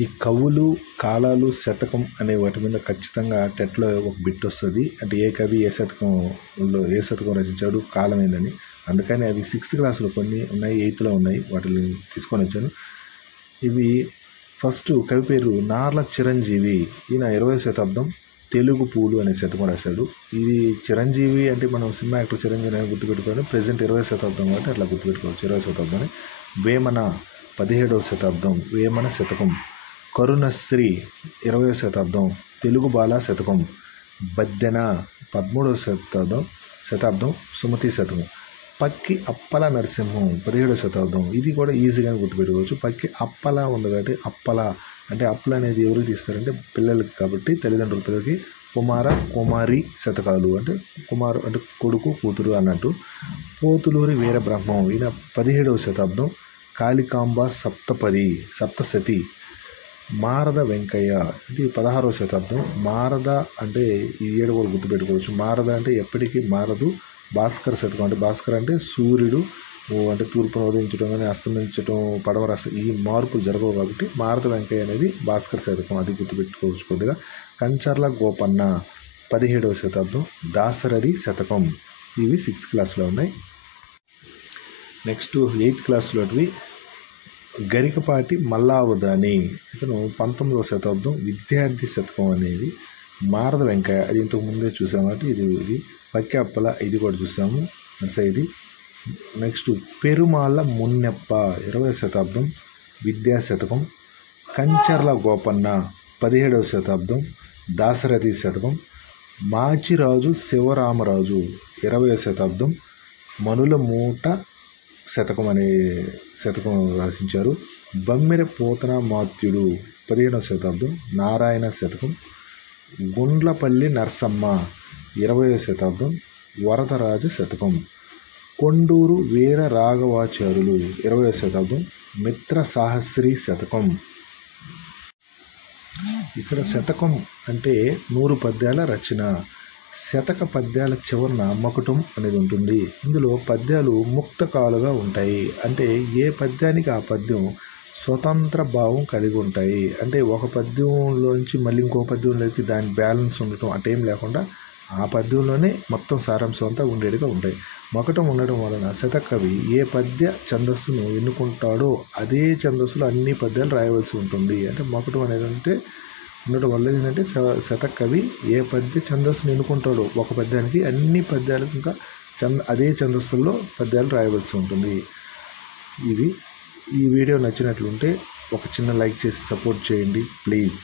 ఈ కవులు, కాలాలు, శతకం అనే వాటి మీద ఖచ్చితంగా టెట్లో ఒక బిట్ వస్తుంది. అంటే ఏ కవి ఏ శతకం రచించాడు, కాలం ఏందని. అందుకని అవి 6th క్లాస్లో కొన్ని ఉన్నాయి, 8th ఉన్నాయి. వాటిని తీసుకొని వచ్చాను. ఇవి ఫస్ట్ కవి పేరు నార్ల చిరంజీవి. ఈయన 20వ శతాబ్దం తెలుగు పూలు అనే శతకం రాశాడు. ఇది చిరంజీవి అంటే మనం సినిమా యాక్టర్ చిరంజీవి అని గుర్తుపెట్టుకొని ప్రజెంట్ 20వ శతాబ్దం కాబట్టి అట్లా గుర్తుపెట్టుకోవచ్చు. 20వ శతాబ్దం. వేమన 17వ శతాబ్దం వేమన శతకం. కరుణశ్రీ 20వ శతాబ్దం తెలుగు బాల శతకం. బద్దెన 13వ శతాబ్దం సుమతి శతకం. పక్కి అప్పల నరసింహం 17వ శతాబ్దం. ఇది కూడా ఈజీగా గుర్తుపెట్టుకోవచ్చు. పక్కి అప్పల ఉంది కాబట్టి అప్పల అంటే అప్పల అనేది ఎవరికి తీస్తారంటే పిల్లలకి, కాబట్టి తల్లిదండ్రుల పిల్లలకి. కుమార కుమారి శతకాలు అంటే కుమారు అంటే కొడుకు కూతురు అన్నట్టు. పోతులూరి వీరబ్రహ్మం ఈయన 17వ శతాబ్దం. కాళికాంబ సప్తసతి. మారద వెంకయ్య ఇది 16వ శతాబ్దం. మారద అంటే ఈ ఏడు కూడా గుర్తుపెట్టుకోవచ్చు. మారద అంటే ఎప్పటికీ మారదు. భాస్కర్ శతకం అంటే భాస్కర్ అంటే సూర్యుడు అంటే తూర్పును ఉదయించడం కానీ అస్తమించడం పడమర ఈ మార్పులు జరగవు కాబట్టి మారద వెంకయ్య అనేది భాస్కర్ శతకం, అది గుర్తుపెట్టుకోవచ్చు కొద్దిగా. కంచర్ల గోపన్న 17వ శతాబ్దం. దాశరథి శతకం. ఇవి 6th క్లాస్లో ఉన్నాయి. నెక్స్ట్ 8th క్లాస్లోటివి గరికపాటి మల్లావదాని ఇతను 19వ శతాబ్దం. విద్యార్థి శతకం అనేది మారద వెంకయ్య, అది ఇంతకు ముందే చూసాము కాబట్టి ఇది పక్కి అప్పల, ఇది కూడా చూసాము నర్సైది. నెక్స్ట్ పెరుమాళ్ళ మున్నెప్ప 20వ శతాబ్దం విద్యా శతకం. కంచర్ల గోపన్న 17వ శతాబ్దం దాశరథి శతకం. మాచిరాజు శివరామరాజు 20వ శతాబ్దం మనుల మూట శతకం అనే శతకం రచించారు. బమ్మెర పోతన మాత్యుడు 15వ శతాబ్దం నారాయణ శతకం. గుండ్లపల్లి నరసమ్మ 20వ శతాబ్దం వరదరాజ శతకం. కొండూరు వీర రాఘవాచార్యులు 20వ శతాబ్దం మిత్ర సాహస్రి శతకం. ఇక్కడ శతకం అంటే 100 పద్యాల రచన. శతక పద్యాల చివరన మకుటం అనేది ఉంటుంది. ఇందులో పద్యాలు ముక్తకాలుగా ఉంటాయి. అంటే ఏ పద్యానికి ఆ పద్యం స్వతంత్ర భావం కలిగి ఉంటాయి. అంటే ఒక పద్యంలోంచి మళ్ళీ ఇంకో పద్యంలోకి దాని బ్యాలెన్స్ ఉండటం అటేం లేకుండా ఆ పద్యంలోనే మొత్తం సారాంశం అంతా ఉండేట్టుగా ఉంటాయి. మకుటం ఉండడం వలన శతకవి ఏ పద్య ఛందస్సును ఎన్నుకుంటాడో అదే ఛందస్సులో అన్ని పద్యాలు రాయవలసి ఉంటుంది. అంటే మకుటం అనేది అంటే ఉండడం వల్ల ఏంటంటే శతకవి ఏ పద్య ఛందస్సును ఎన్నుకుంటాడో ఒక పద్యానికి అన్ని పద్యాలకు ఇంకా అదే ఛందస్సుల్లో పద్యాలు రాయవలసి ఉంటుంది. ఈ వీడియో నచ్చినట్లుంటే ఒక చిన్న లైక్ చేసి సపోర్ట్ చేయండి ప్లీజ్.